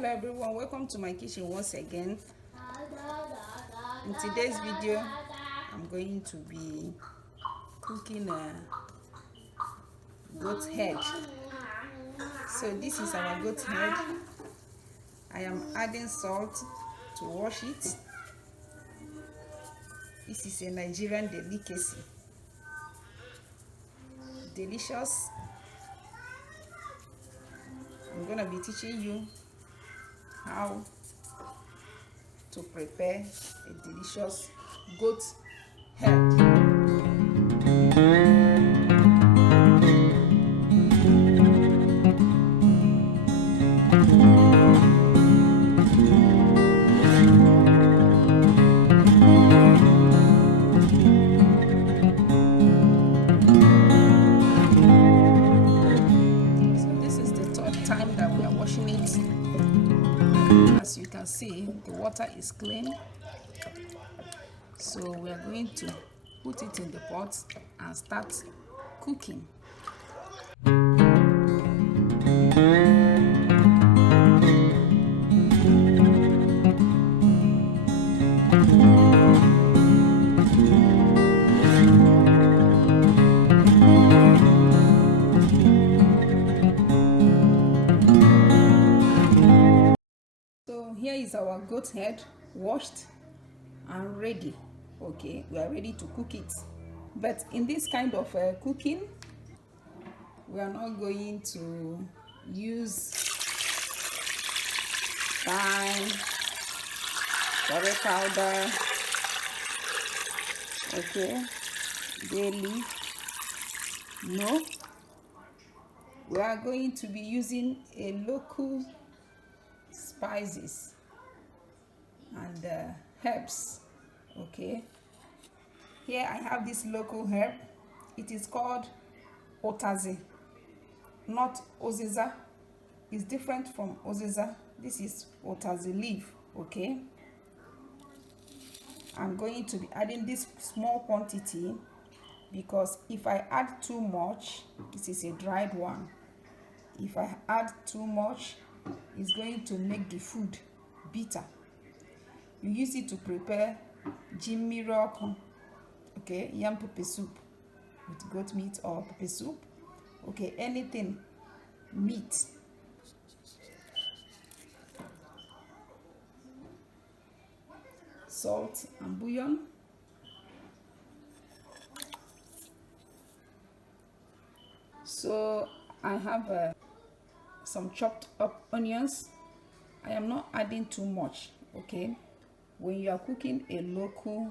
Hello everyone, welcome to my kitchen once again. In today's video I'm going to be cooking a goat head. So this is our goat head. I am adding salt to wash it. This is a Nigerian delicacy. Delicious. I'm gonna be teaching you how to prepare a delicious goat head. Time that we are washing it. As you can see, the water is clean, so we are going to put it in the pot and start cooking. Here is our goat head washed and ready. Okay, we are ready to cook it. But in this kind of cooking, we are not going to use thyme, curry powder, okay, bay leaf. No, we are going to be using a local spices and herbs. Okay, here I have this local herb. It is called POTASH, not oziza. It's different from oziza. This is POTASH leaf. Okay, I'm going to be adding this small quantity because if I add too much, this is a dried one. If I add too much, it's going to make the food bitter. You use it to prepare jimmy rock, okay, yam pepper soup with goat meat or pepper soup, okay, anything meat. Salt and bouillon. So I have some chopped up onions. I am not adding too much. Okay, when you are cooking a local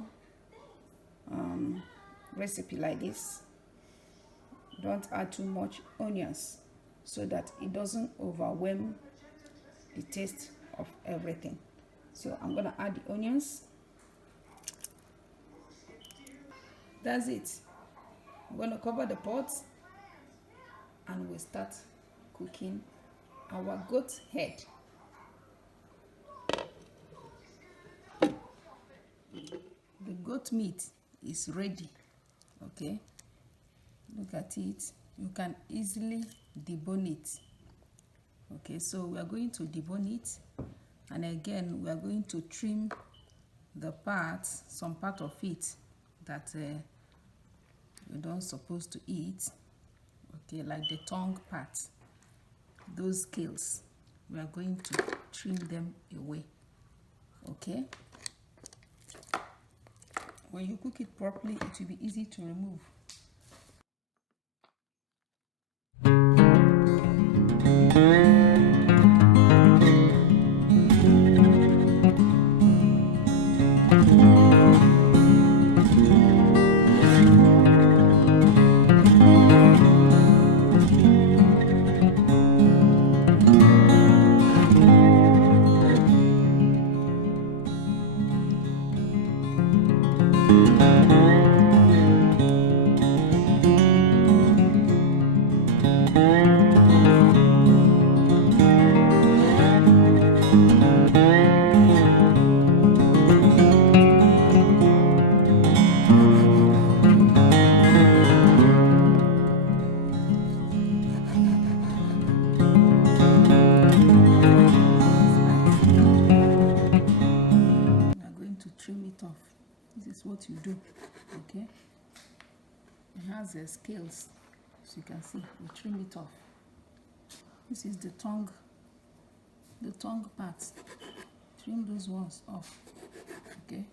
recipe like this, don't add too much onions so that it doesn't overwhelm the taste of everything. So I'm gonna add the onions. That's it. I'm gonna cover the pot and we'll start cooking our goat head. The goat meat is ready. Okay, look at it. You can easily debone it. Okay, so we are going to debone it, and again we are going to trim the parts, some part of it that you don't supposed to eat. Okay, like the tongue part, those scales, we are going to trim them away. Okay, when you cook it properly, it will be easy to remove. has scales, as you can see. We trim it off. This is the tongue part. Trim those ones off. Okay.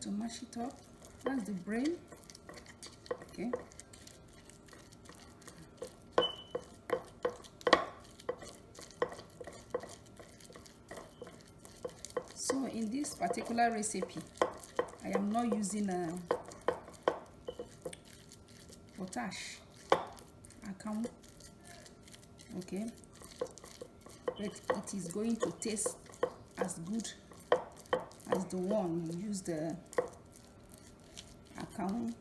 To mash it up. That's the brain. Okay. So in this particular recipe, I am not using potash account. Okay, but it is going to taste as good as the one you use the account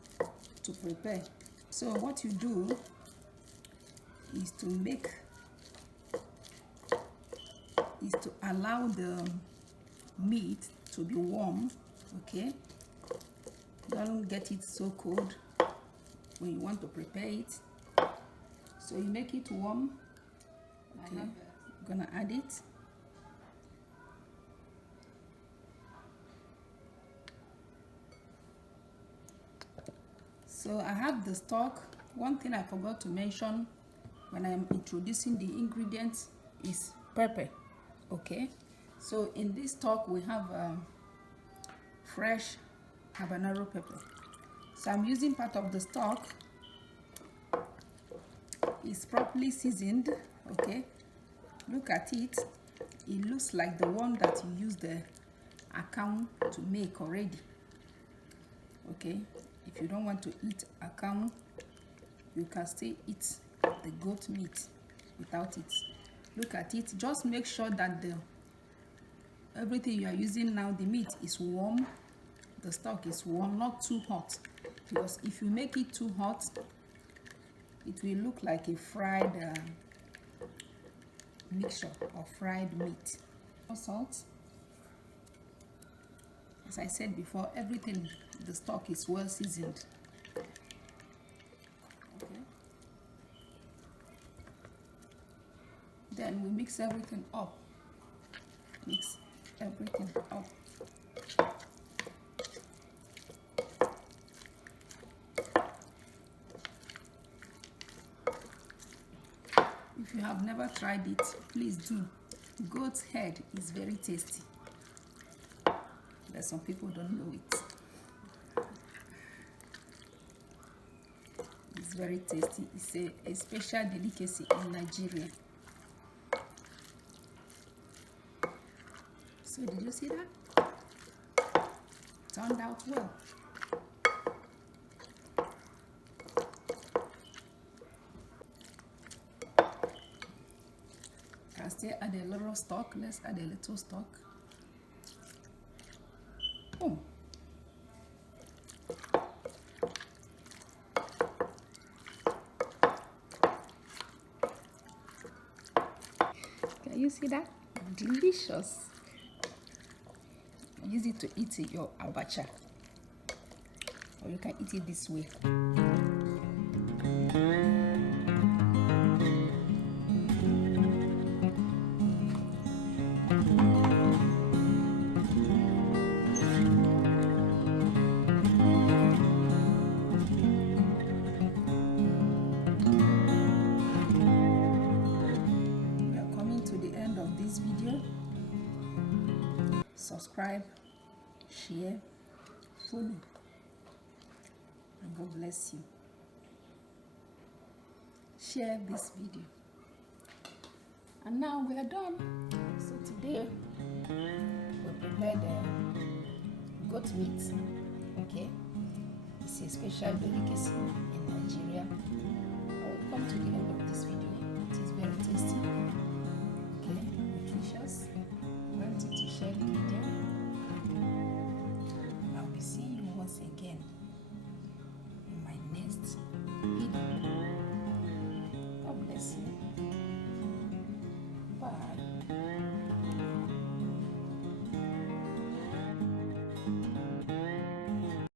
to prepare. So what you do is to allow the meat to be warm. Okay, don't get it so cold when you want to prepare it. So you make it warm. Okay, I'm gonna add it. So I have the stock. One thing I forgot to mention when I'm introducing the ingredients is pepper. Okay, so in this stock we have fresh habanero pepper. So I'm using part of the stock. It's properly seasoned. Okay, look at it. It looks like the one that you use the account to make already. Okay, if you don't want to eat account, you can still eat the goat meat without it. Look at it. Just make sure that everything you are using now, the meat is warm, the stock is warm, not too hot, because if you make it too hot, it will look like a fried mixture of fried meat. Salt. As I said before, everything, the stock is well seasoned. Okay. Then we mix everything up. Mix everything up. If you have never tried it, please do. Goat's head is very tasty, but some people don't know it. It's very tasty. It's a special delicacy in Nigeria. So did you see that? Turned out well. Can still add a little stock. Let's add a little stock. Boom. Can you see that? Delicious. Use it to eat your abacha, or you can eat it this way. This video, subscribe, share, follow, and God bless you. Share this video. And now we are done. So today we prepared goat meat. Okay, it's a special delicacy in Nigeria. I will come to the end of this video. It is very tasty. Okay, nutritious.